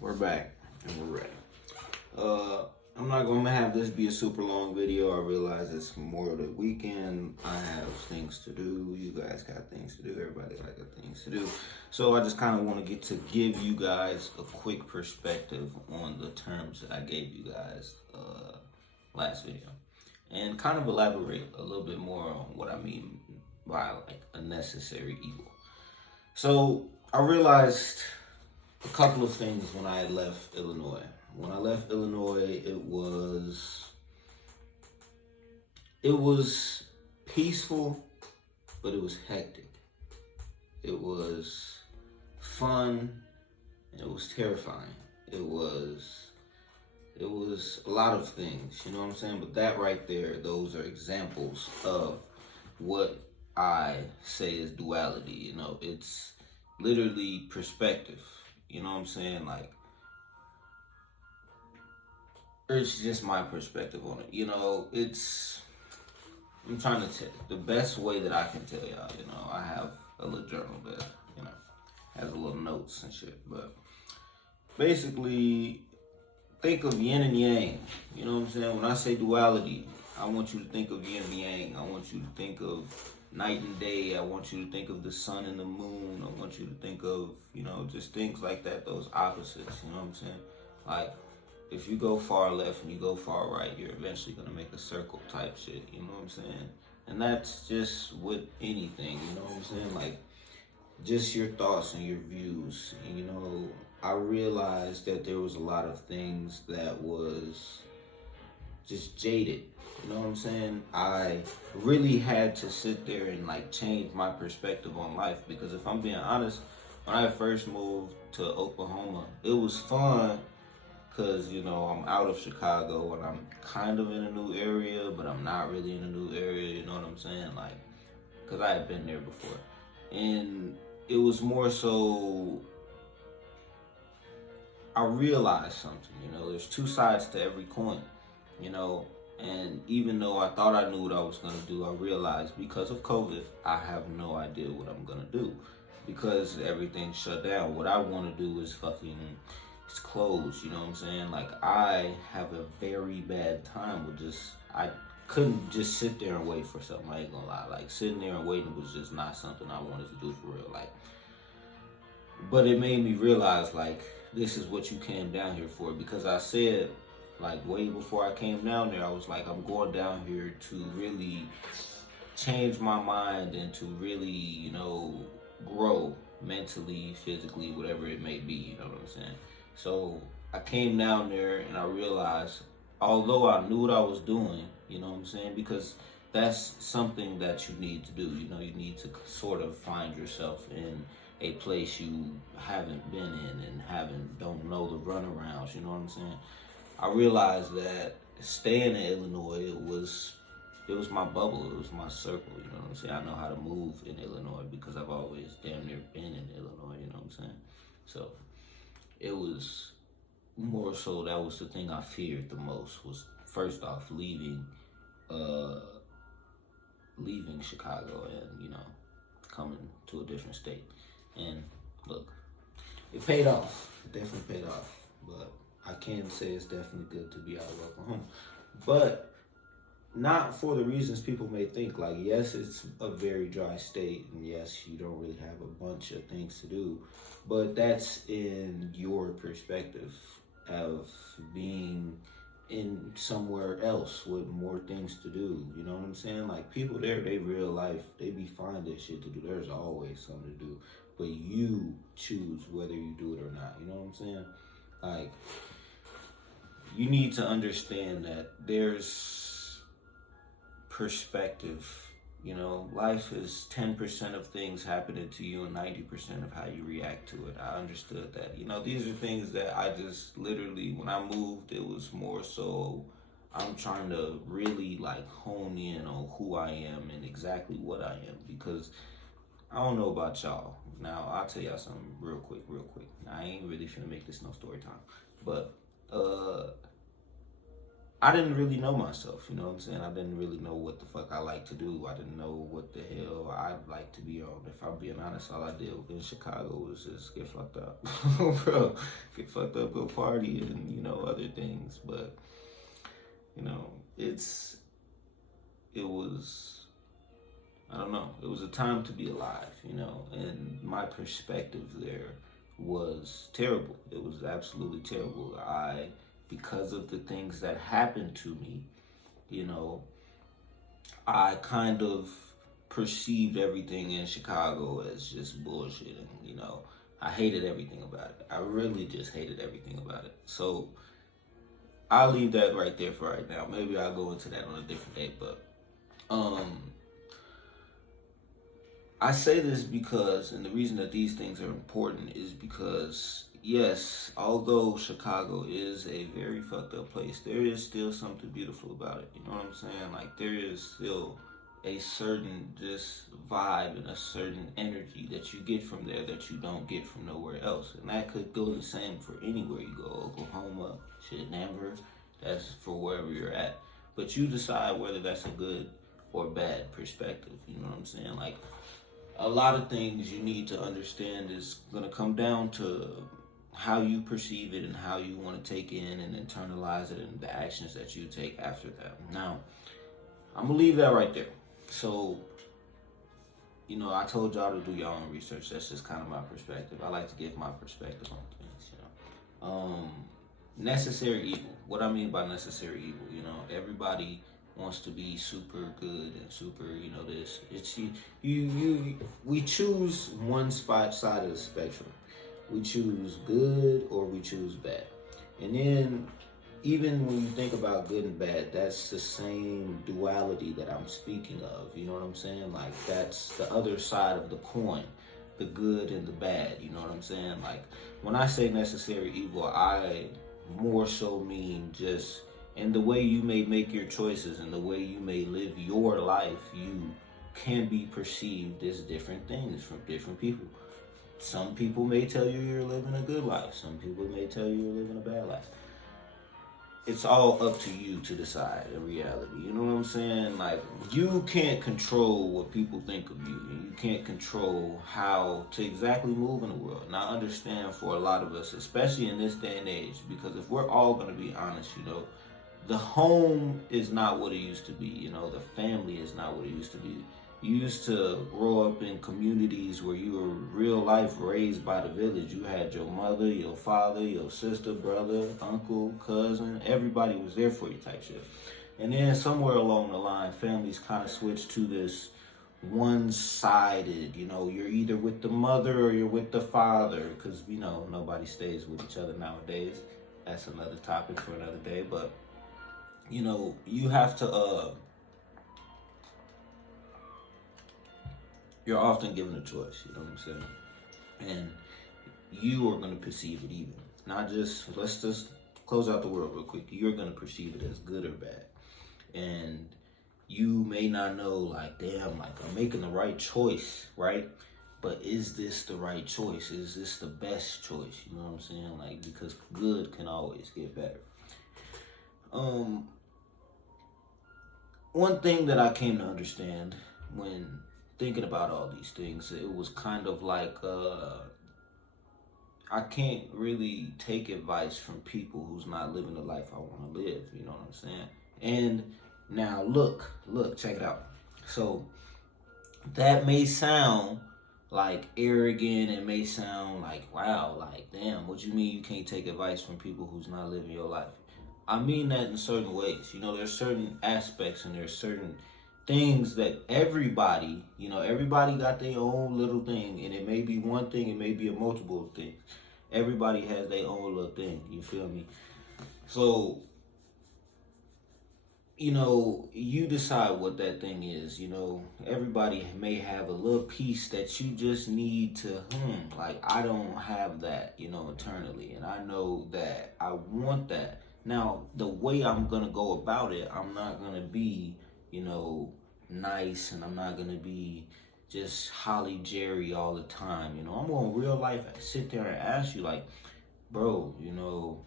We're back and we're ready. I'm not gonna have this be a super long video. I realize it's Memorial Day weekend. I have things to do. You guys got things to do. Everybody got things to do. So I just kind of want to get to give you guys a quick perspective on the terms that I gave you guys last video, and kind of elaborate a little bit more on what I mean by like a necessary evil. So I realized a couple of things when I left Illinois. When I left Illinois, it was peaceful, but it was hectic. It was fun, and it was terrifying. It was a lot of things, you know what I'm saying? But that right there, those are examples of what I say is duality. You know, it's literally perspective. You know what I'm saying? Like, it's just my perspective on it. You know, I'm trying to tell the best way that I can tell y'all. You know, I have a little journal that, you know, has a little notes and shit. But basically, think of yin and yang. You know what I'm saying? When I say duality, I want you to think of yin and yang. I want you to think of night and day. I want you to think of the sun and the moon. I want you to think of, you know, just things like that, those opposites. You know what I'm saying? Like, if you go far left and you go far right, you're eventually going to make a circle type shit. You know what I'm saying? And that's just with anything. You know what I'm saying? Like, just your thoughts and your views. And, you know, I realized that there was a lot of things that was just jaded. You know what I'm saying? I really had to sit there and like change my perspective on life, because if I'm being honest, when I first moved to Oklahoma, it was fun because, you know, I'm out of Chicago and I'm kind of in a new area, but I'm not really in a new area. You know what I'm saying? Like, because I had been there before. And it was more so, I realized something, you know, there's two sides to every coin, you know, and even though I thought I knew what I was going to do, I realized because of COVID, I have no idea what I'm going to do because everything shut down. What I want to do is it's closed, you know what I'm saying? Like, I have a very bad time with I couldn't just sit there and wait for something, I ain't gonna lie. Like, sitting there and waiting was just not something I wanted to do for real. Like, but it made me realize, like, this is what you came down here for, because I said, like, way before I came down there, I was like, I'm going down here to really change my mind and to really, you know, grow mentally, physically, whatever it may be, you know what I'm saying? So I came down there and I realized, although I knew what I was doing, you know what I'm saying? Because that's something that you need to do. You know, you need to sort of find yourself in a place you haven't been in and don't know the runarounds, you know what I'm saying? I realized that staying in Illinois, it was my bubble, it was my circle, you know what I'm saying? I know how to move in Illinois because I've always damn near been in Illinois, you know what I'm saying? So it was more so, that was the thing I feared the most, was first off leaving Chicago and, you know, coming to a different state. And look, it paid off. It definitely paid off. But I can say it's definitely good to be out of Oklahoma. But not for the reasons people may think. Like, yes, it's a very dry state, and yes, you don't really have a bunch of things to do. But that's in your perspective of being in somewhere else with more things to do. You know what I'm saying? Like, people there, they real life, they be finding shit to do. There's always something to do. But you choose whether you do it or not. You know what I'm saying? Like, you need to understand that there's perspective. You know, life is 10% of things happening to you and 90% of how you react to it. I understood that. You know, these are things that I just literally, when I moved, it was more so I'm trying to really like hone in on who I am and exactly what I am, because I don't know about y'all. Now, I'll tell y'all something real quick. Now, I ain't really finna make this no story time. But, I didn't really know myself, you know what I'm saying? I didn't really know what the fuck I like to do. I didn't know what the hell I'd like to be on. If I'm being honest, all I did in Chicago was just get fucked up. Bro, get fucked up, go party, and, you know, other things. But, you know, it was, I don't know, it was a time to be alive, you know, and my perspective there was terrible. It was absolutely terrible. Because of the things that happened to me, you know, I kind of perceived everything in Chicago as just bullshit. And, you know, I hated everything about it. I really just hated everything about it. So I'll leave that right there for right now. Maybe I'll go into that on a different day. But I say this because, and the reason that these things are important is because, yes, although Chicago is a very fucked up place, there is still something beautiful about it. You know what I'm saying? Like, there is still a certain just vibe and a certain energy that you get from there that you don't get from nowhere else. And that could go the same for anywhere you go. Oklahoma, shit, Denver, that's for wherever you're at. But you decide whether that's a good or bad perspective. You know what I'm saying? Like, a lot of things you need to understand is going to come down to how you perceive it and how you want to take in and internalize it and the actions that you take after that. Now, I'm going to leave that right there. So, you know, I told y'all to do your own research. That's just kind of my perspective. I like to give my perspective on things, you know. Necessary evil. What I mean by necessary evil, you know, everybody wants to be super good and super, you know, this. It's we choose one side of the spectrum. We choose good or we choose bad. And then even when you think about good and bad, that's the same duality that I'm speaking of. You know what I'm saying? Like, that's the other side of the coin, the good and the bad. You know what I'm saying? Like, when I say necessary evil, I more so mean just in the way you may make your choices and the way you may live your life, you can be perceived as different things from different people. Some people may tell you you're living a good life. Some people may tell you you're living a bad life. It's all up to you to decide in reality. You know what I'm saying? Like, you can't control what people think of you. And you can't control how to exactly move in the world. And I understand for a lot of us, especially in this day and age, because if we're all going to be honest, you know, the home is not what it used to be. You know, the family is not what it used to be. You used to grow up in communities where you were real life raised by the village. You had your mother, your father, your sister, brother, uncle, cousin. Everybody was there for you type shit. And then somewhere along the line, families kind of switched to this one-sided, you know, you're either with the mother or you're with the father, because, you know, nobody stays with each other nowadays. That's another topic for another day. But, you know, you have to, you're often given a choice, you know what I'm saying? And you are going to perceive it even. Not just, let's just close out the world real quick. You're going to perceive it as good or bad. And you may not know, like, damn, like, I'm making the right choice, right? But is this the right choice? Is this the best choice? You know what I'm saying? Like, because good can always get better. One thing that I came to understand when thinking about all these things, it was kind of like, I can't really take advice from people who's not living the life I want to live. You know what I'm saying? And now look, check it out. So that may sound like arrogant. It may sound like, wow, like, damn, what you mean you can't take advice from people who's not living your life? I mean that in certain ways. You know, there's certain aspects and there's certain things that everybody, you know, everybody got their own little thing, and it may be one thing, it may be a multiple thing. Everybody has their own little thing, you feel me? So, you know, you decide what that thing is. You know, everybody may have a little piece that you just need to, like, I don't have that, you know, internally, and I know that I want that. Now, the way I'm gonna go about it, I'm not gonna be, you know, nice, and I'm not gonna be just Holly Jerry all the time. You know, I'm gonna real life sit there and ask you, like, bro, you know,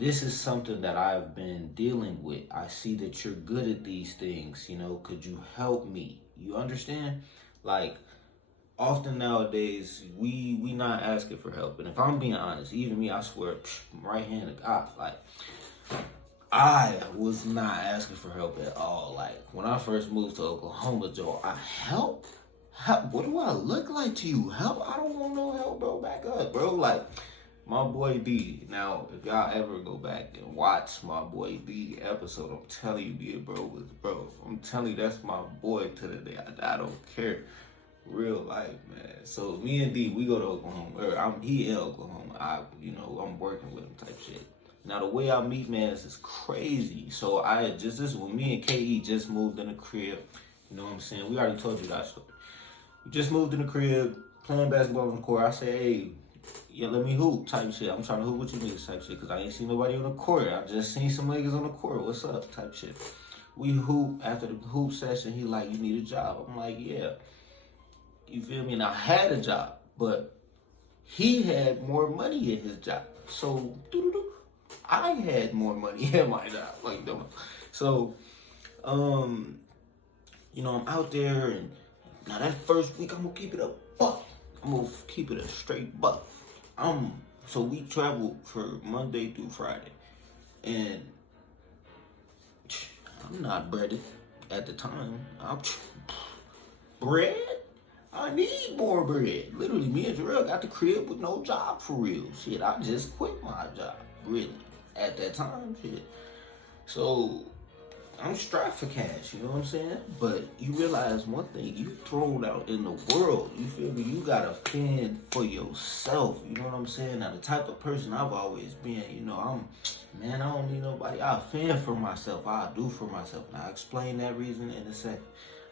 this is something that I've been dealing with. I see that you're good at these things, you know, could you help me? You understand? Like, often nowadays, we not asking for help. And if I'm being honest, even me, I swear, right hand of God, like, I was not asking for help at all. Like, when I first moved to Oklahoma, Joe, I help? What do I look like to you? Help? I don't want no help, bro. Back up, bro. Like, my boy D. Now, if y'all ever go back and watch my boy D episode, I'm telling you, D, bro, was bro. I'm telling you, that's my boy to the day. I don't care. Real life, man. So me and D, we go to Oklahoma. He in Oklahoma. I'm working with him type shit. Now the way I meet man is crazy. So this is when me and KE just moved in the crib. You know what I'm saying? We already told you that story. We just moved in the crib, playing basketball on the court. I say, hey, yeah, let me hoop type shit. I'm trying to hoop with you niggas type shit because I ain't seen nobody on the court. I just seen some niggas on the court. What's up type shit. We hoop. After the hoop session, he like, you need a job. I'm like, yeah. You feel me? And I had a job, but he had more money in his job. So, I had more money in my job. Like, so, I'm out there, and now that first week, I'm gonna keep it a buck. I'm gonna keep it a straight buck. So we traveled for Monday through Friday, and I'm not breaded at the time. Bread? I need more bread. Literally, me and Jarrell got the crib with no job for real. Shit, I just quit my job, really, at that time, shit. So, I'm strapped for cash, you know what I'm saying? But you realize one thing, you thrown out in the world, you feel me? You gotta fend for yourself, you know what I'm saying? Now, the type of person I've always been, I don't need nobody. I'll fend for myself, I'll do for myself. And I'll explain that reason in a second.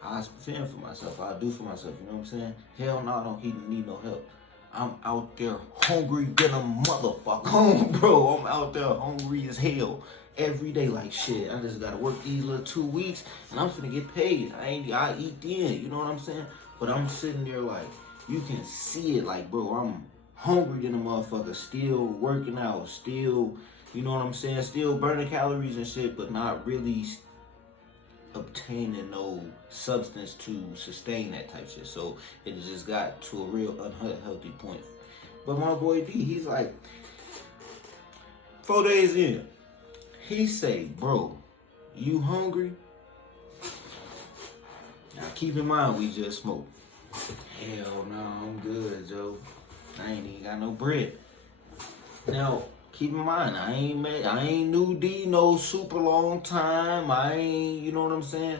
I fend for myself. I do for myself. You know what I'm saying? Hell no, I don't need no help. I'm out there hungry than a motherfucker. Bro, I'm out there hungry as hell every day. Like, shit, I just gotta work these little 2 weeks and I'm finna get paid. I eat then, you know what I'm saying? But I'm sitting there like, you can see it like, bro, I'm hungry than a motherfucker. Still working out. Still, you know what I'm saying? Still burning calories and shit, but not really obtaining no substance to sustain that type shit. So it just got to a real unhealthy point. But my boy D, he's like, 4 days in, he say, bro, you hungry? Now keep in mind, we just smoked. Hell no, I'm good, Joe. I ain't even got no bread. Now, keep in mind, I ain't knew D no super long time. I ain't, you know what I'm saying?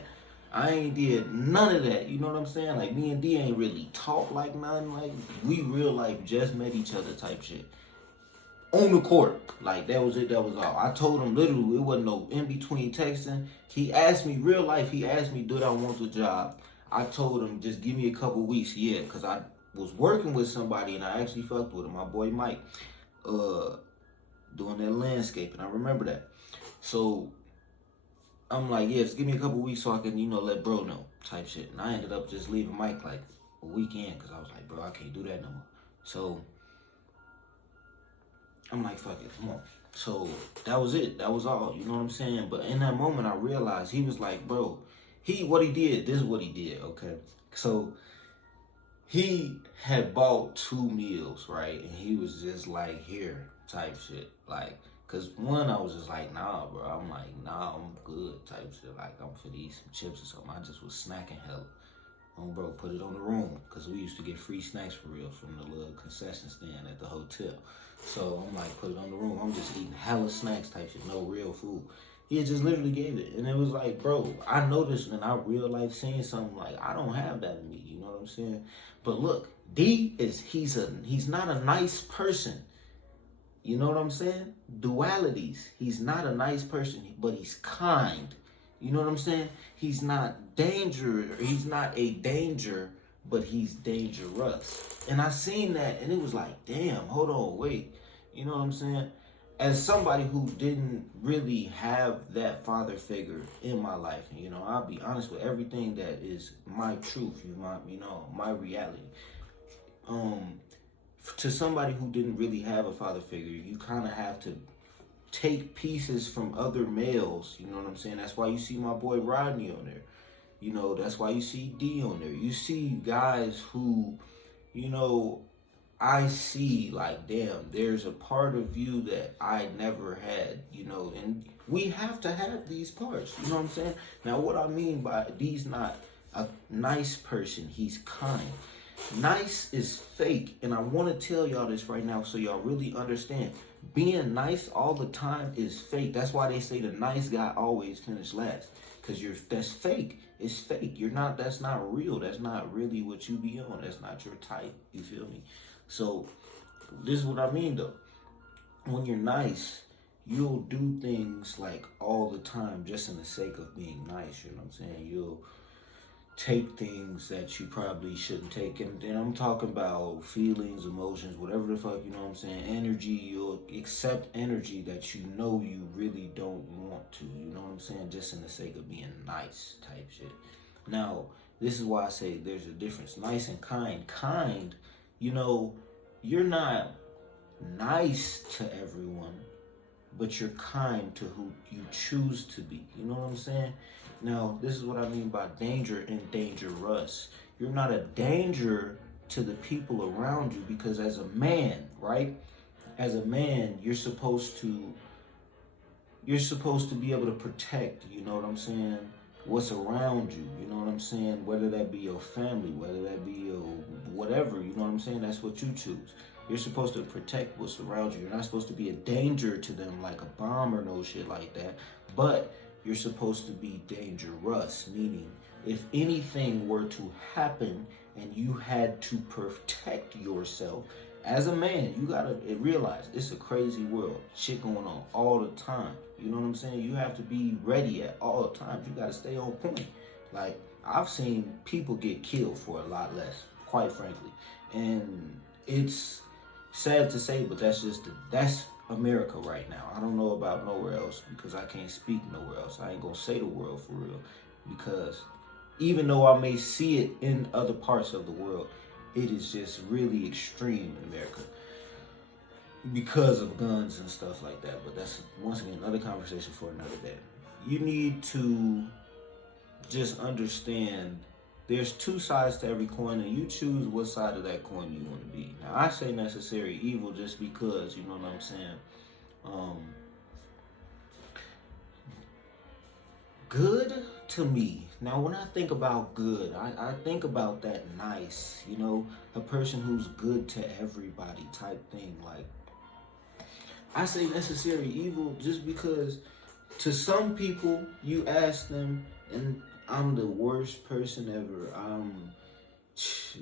I ain't did none of that, you know what I'm saying? Like, me and D ain't really talk like nothing. Like, we real life just met each other type shit. On the court. Like, that was it, that was all. I told him literally, it wasn't no in-between texting. He asked me, real life, he asked me, did I want the job? I told him, just give me a couple weeks, yeah, because I was working with somebody and I actually fucked with him, my boy Mike. Doing that landscaping. I remember that. So I'm like, yeah, just give me a couple weeks so I can, let bro know type shit. And I ended up just leaving Mike like a weekend because I was like, bro, I can't do that no more. So I'm like, fuck it, come on. So that was it. That was all. You know what I'm saying? But in that moment, I realized he was like, bro, what he did, this is what he did, okay? So he had bought 2 meals, right? And he was just like, here, type shit. Like, cause one, I was just like, nah, bro. I'm like, nah, I'm good, type shit. Like, I'm finna eat some chips or something. I just was snacking hella. Bro, put it on the room. Cause we used to get free snacks for real from the little concession stand at the hotel. So I'm like, put it on the room. I'm just eating hella snacks type shit, no real food. He just literally gave it. And it was like, bro, I noticed in our real life seeing something like, I don't have that in me, you know what I'm saying? But look, D he's not a nice person. You know what I'm saying? Dualities. He's not a nice person, but he's kind. You know what I'm saying? He's not dangerous. He's not a danger, but he's dangerous. And I seen that, and it was like, damn, hold on, wait. You know what I'm saying? As somebody who didn't really have that father figure in my life, I'll be honest with everything that is my truth, my reality. To somebody who didn't really have a father figure, you kind of have to take pieces from other males. You know what I'm saying? That's why you see my boy Rodney on there. You know, that's why you see D on there. You see guys who, you know, I see like, damn, there's a part of you that I never had, you know, and we have to have these parts. You know what I'm saying? Now, what I mean by D's not a nice person, he's kind. Nice is fake, and I want to tell y'all this right now so y'all really understand. Being nice all the time is fake. That's why they say the nice guy always finish last, because that's fake. It's fake. That's not real. That's not really what you be on. That's not your type. You feel me? So this is what I mean though. When you're nice, you'll do things like all the time just in the sake of being nice. You know what I'm saying? You'll take things that you probably shouldn't take. And I'm talking about feelings, emotions, whatever the fuck, you know what I'm saying? Energy, you'll accept energy that you know you really don't want to, you know what I'm saying? Just in the sake of being nice type shit. Now, this is why I say there's a difference. Nice and kind. Kind, you know, you're not nice to everyone, but you're kind to who you choose to be. You know what I'm saying? Now, this is what I mean by danger and dangerous. You're not a danger to the people around you because as a man, right? As a man, you're supposed to be able to protect, you know what I'm saying, what's around you, you know what I'm saying? Whether that be your family, whether that be your whatever, you know what I'm saying? That's what you choose. You're supposed to protect what's around you. You're not supposed to be a danger to them like a bomb or no shit like that. But you're supposed to be dangerous, meaning if anything were to happen and you had to protect yourself, as a man, you gotta realize it's a crazy world. Shit going on all the time. You know what I'm saying? You have to be ready at all times. You gotta stay on point. Like, I've seen people get killed for a lot less, quite frankly. And it's sad to say, but that's America right now. I don't know about nowhere else because I can't speak nowhere else. I ain't gonna say the world for real, because even though I may see it in other parts of the world, it is just really extreme in America because of guns and stuff like that. But that's, once again, another conversation for another day. You need to just understand there's two sides to every coin, and you choose what side of that coin you want to be. Now, I say necessary evil just because, you know what I'm saying? Good to me. Now, when I think about good, I think about that nice, you know, a person who's good to everybody type thing. Like, I say necessary evil just because to some people, you ask them, and I'm the worst person ever. I'm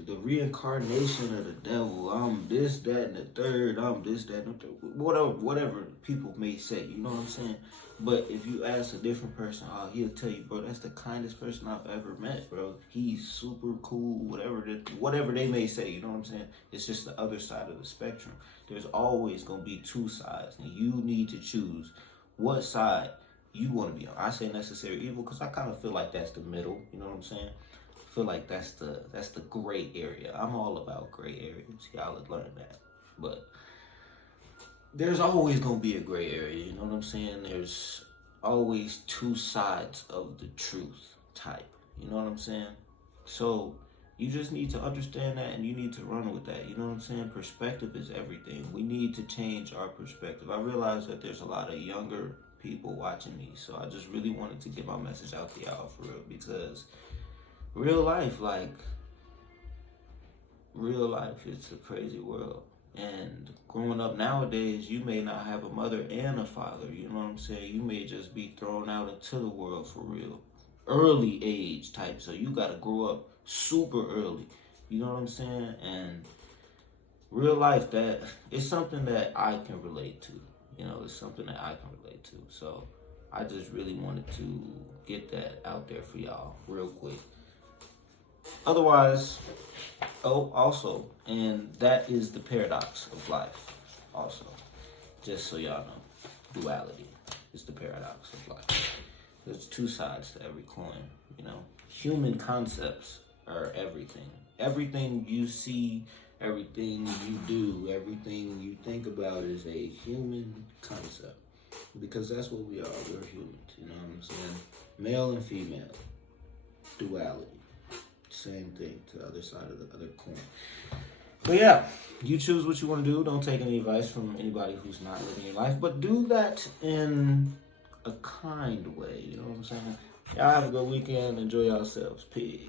the reincarnation of the devil. I'm this, that, and the third. I'm this, that, and the third. Whatever people may say, you know what I'm saying? But if you ask a different person, he'll tell you, bro, that's the kindest person I've ever met, bro. He's super cool, whatever they may say, you know what I'm saying? It's just the other side of the spectrum. There's always going to be two sides, and you need to choose what side you want to be on. I say necessary evil because I kind of feel like that's the middle, you know what I'm saying? I feel like that's the gray area. I'm all about gray areas. Y'all have learned that. But there's always going to be a gray area, you know what I'm saying? There's always two sides of the truth type, you know what I'm saying? So you just need to understand that, and you need to run with that, you know what I'm saying? Perspective is everything. We need to change our perspective. I realize that there's a lot of younger people watching me, so I just really wanted to get my message out to y'all for real, because real life, it's a crazy world. And growing up nowadays, you may not have a mother and a father, you know what I'm saying? You may just be thrown out into the world for real. Early age type, so you gotta grow up super early, you know what I'm saying? And real life, that it's something that I can relate to. You know, it's something that I can relate to. So I just really wanted to get that out there for y'all real quick. Otherwise, also, and that is the paradox of life also. Just so y'all know, duality is the paradox of life. There's two sides to every coin, you know. Human concepts are everything. Everything you see, everything you do, everything you think about is a human concept. because that's what we are. We're humans. You know what I'm saying? Male and female, duality. Same thing to the other side of the other coin. But yeah, you choose what you want to do. Don't take any advice from anybody who's not living your life, but do that in a kind way. You know what I'm saying? Y'all have a good weekend. Enjoy yourselves. Peace.